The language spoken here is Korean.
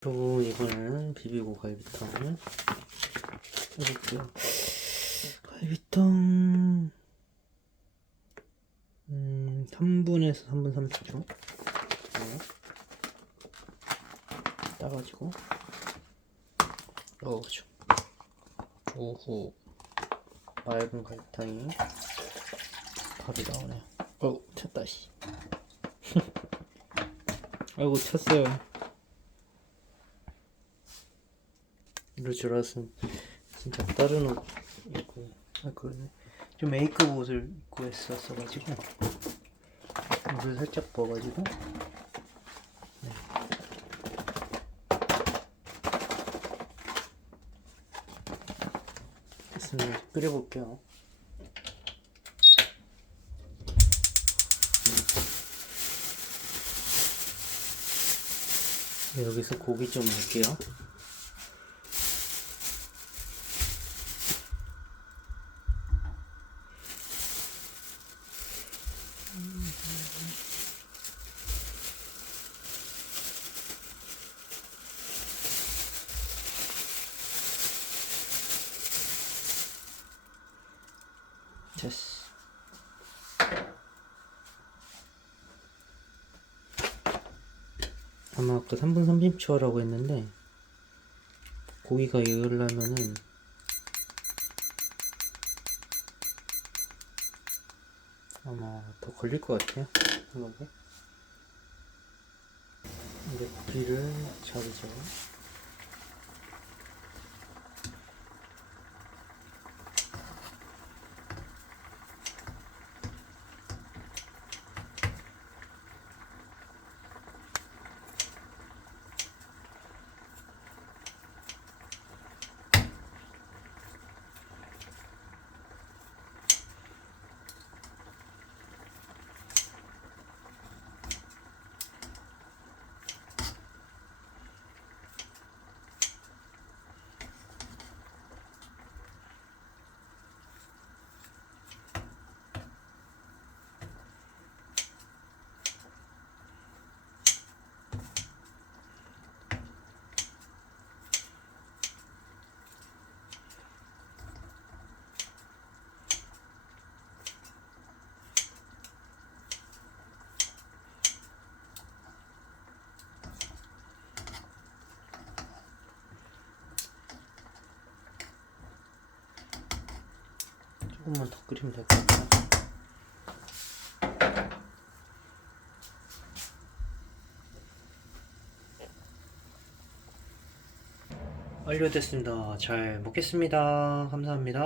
그리고 이번에는 비비고 갈비탕을 해볼게요. 갈비탕 음, 3분에서 3분 30초 네. 따가지고 넣어보죠. 오후 맑은 갈비탕이 밥이 나오네요. 어우 쳤다 씨. 아이고 쳤어요. 이럴 줄 알았으면 진짜 다른 옷 입고 할 거였네. 좀 메이크업 옷을 입고 했었어가지고 옷을 살짝 벗어가지고 네. 됐습니다. 끓여볼게요. 네, 여기서 고기 좀 넣을게요. 아마 아까 3분 30초 하라고 했는데 고기가 익으려면은 아마 더 걸릴 것 같아요 생각에. 이제 고기를 자르죠 조금만 더 끓이면 될 것 같아요. 완료됐습니다. 잘 먹겠습니다. 감사합니다